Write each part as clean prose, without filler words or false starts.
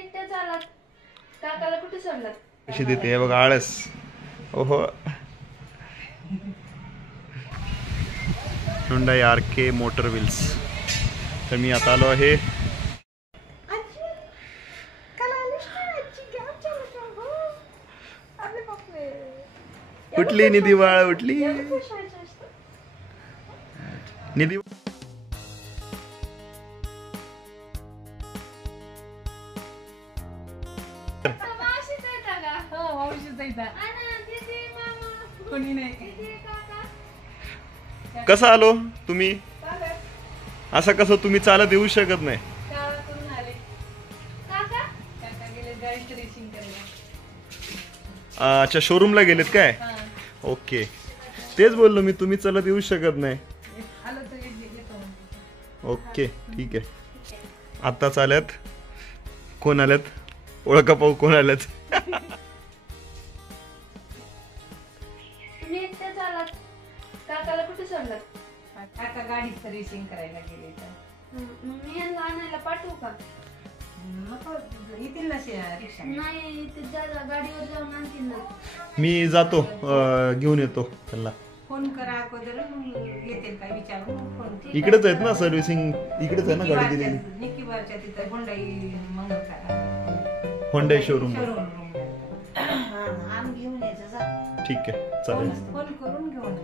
एकट्या चालात काकाला कुठे सोडलात? कशी देते बघा आळस. ओहो Hyundai RK मोटर व्हील्स. तर मी आता आलो आहे उठली निधी बाळ उठली निधी. कसं आलो तुम्ही? असं कसं तुम्ही चालत येऊ शकत नाही? अच्छा शोरूमला गेलेत काय? ओके तेच बोललो मी तुम्ही चालत येऊ शकत नाही. ओके ठीक आहे. आत्ताच आल्यात. कोण आल्यात? ओळखा पाहू कोण आल्यात. तुम्ही एकट्या चालात काकाला कुठे सोडलात? काका गाडी सर्व्हिसिंग करायला गेले तर मी यांना आणायला पाठवू का? येतील ना रिक्षा? नाही ते गाडीवर जाऊन आणतील ना. मी जातो घेऊन येतो त्यांना. फोन करा अगोदर मग येतील काय विचारून फोन. इकडेच आहेत ना सर्व्हिसिंग इकडेच आहे ना गाडी दिलेली. निकी बारच्या तिथं होंडाई मंगळवार होंडाई शोरूम. आम घेऊन यायचं जा. ठीक आहे चालेल. फोन करून घेऊन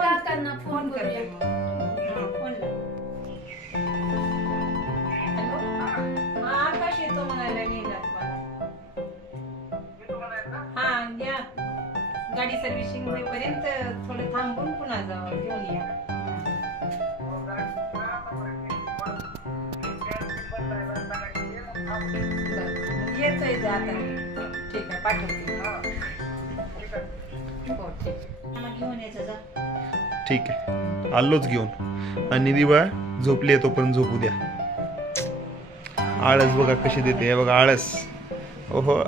काकांना फोन करते. फोन हॅलो हा आकाश येतो म्हणायला नेला तुम्हाला. हा या गाडी सर्व्हिसिंग होईपर्यंत थोडं थांबून पुन्हा जाऊ घेऊन या. येतोय आता. ठीक आहे पाठवते. हो ठीक आहे घेऊन यायचं जा. ठीक आहे आलोच घेऊन. आणि निधी बाळ झोपली आहे तोपर्यंत झोपू द्या. आळस बघा कशी देते हे बघा आळस. ओहो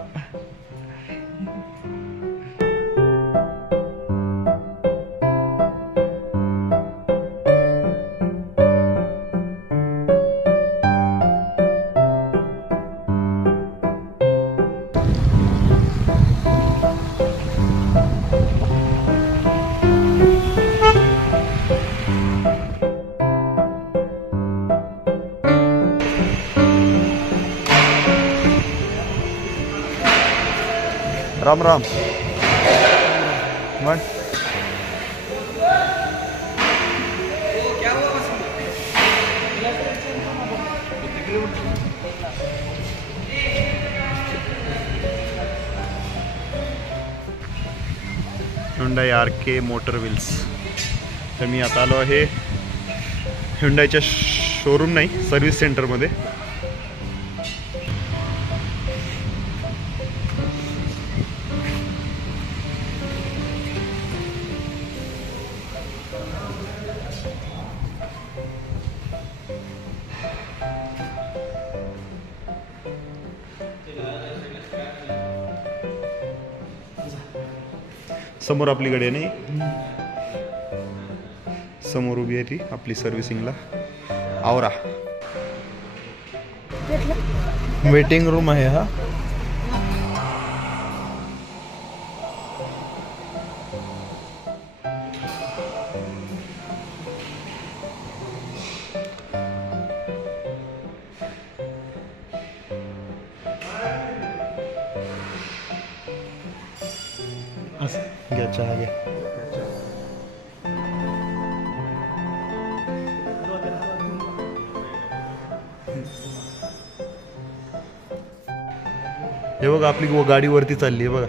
राम राम. मग Hyundai RK मोटर व्हील्स. तर मी आता आलो आहे Hyundaiच्या शोरूम नाही सर्व्हिस सेंटरमध्ये. समोर आपली गाडी आहे नाही समोर उभी आहे ती आपली सर्व्हिसिंगला. आवरा वेटिंग रूम आहे हा. घ्या चहा घ्या. हे बघा आपली गाडी वरती चालली आहे बघा.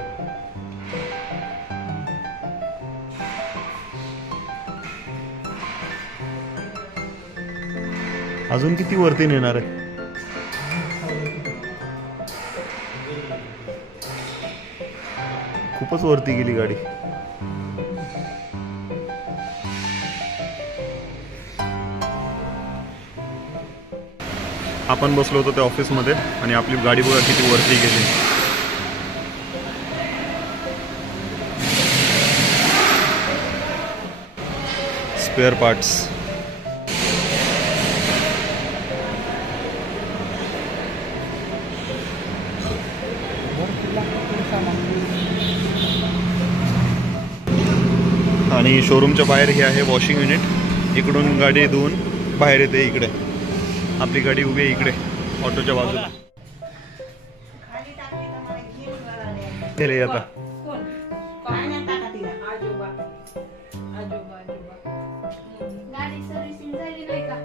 अजून किती वरती नेणार आहे? खूपच वरती गेली गाडी. आपण बसलो होतो त्या ऑफिसमध्ये आणि आपली गाडी बघा किती वरती गेली. Spare parts. आणि शोरूमच्या बाहेर हे आहे वॉशिंग युनिट. इकडून गाडी धुवून बाहेर येते. इकडे आपली गाडी उभी आहे इकडे ऑटोच्या बाजूला. गेले आता कोण काय नाही टाका तिला. आजोबा आजोबा आजोबा. गाडी सर्व्हिसिंग झाली नाही का?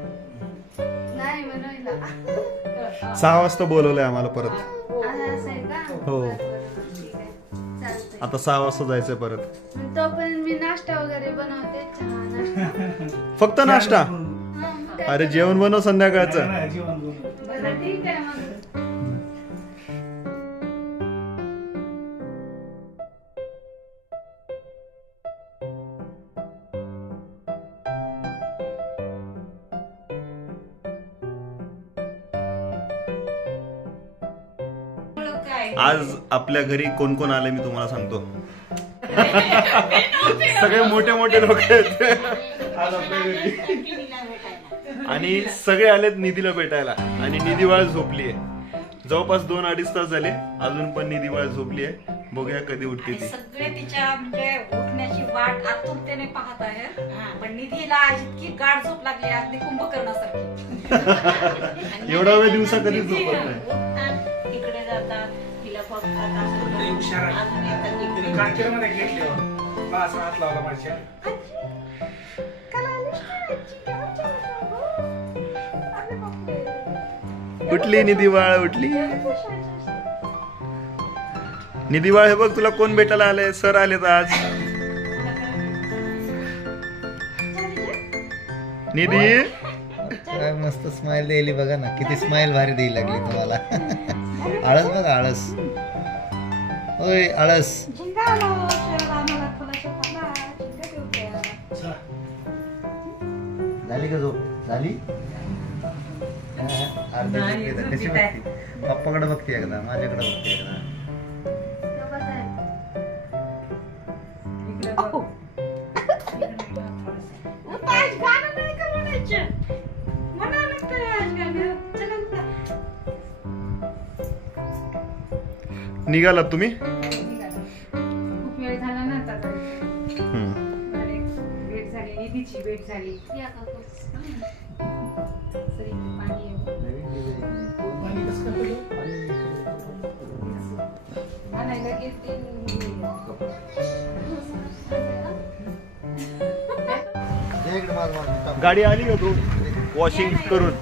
नाही म्हणायला 6 वाजता बोलवलंय आम्हाला परत. असं आहे का? हो. बरं, बरं, ठीक आहे. चालतंय. आता 6 वाजता जायचंय परत. तोपर्यंत मी नाश्ता वगैरे बनवते. चहा नाश्ता. फक्त नाश्ता? हा, मग काय अरे जेवण बनव संध्याकाळचं. बरं, ठीक आहे मग. काय आज आपल्या घरी कोण कोण आले मी तुम्हाला सांगतो. सगळे मोठे मोठे लोक आहेत आज आपल्या घरी. आणि सगळे आलेत निधीला भेटायला. आणि निधी बाळ झोपलीये. जवळपास 2-2.5 तास झाले. अजून पण निधी बाळ झोपलीये. बघूया कधी उठते ती. सगळे तिच्या म्हणजे उठण्याची वाट आतुरतेने पाहत आहेत. पण निधीला आज इतकी गाढ झोप लागली अगदी कुंभकर्णासारखी. एवढा वेळ दिवसा कधीच झोपत नाही. उठतात, तिकडे जातात, तिला बघतात असं. अजून येतात इकडे. कांचनमध्ये घेतल्यावर मला असं हात लावला माझ्या. उठली निधी बाळ उठली. निधी बाळ हे बघ तुला कोण भेटायला आले. सर आलेत आज. निधी काय मस्त स्माइल द्यायली बघा ना. किती स्माइल भारी द्यायला लागली तुम्हाला. आळस बघा आळस. ओय आळस. झाली का झोप? झाली? अर्धी झोपली तर कशी बघते? पप्पाकडे बघते एकदा, माझ्याकडे बघते एकदा. इकडे बघ. निघालात तुम्ही? खूप वेळ झाला ना आता. भेट झाली, निधीची भेट झाली. या काकू. सर, इथे पाणी आणायला गेलते. या इकडे माझं गाडी आली का तू वॉशिंग करून?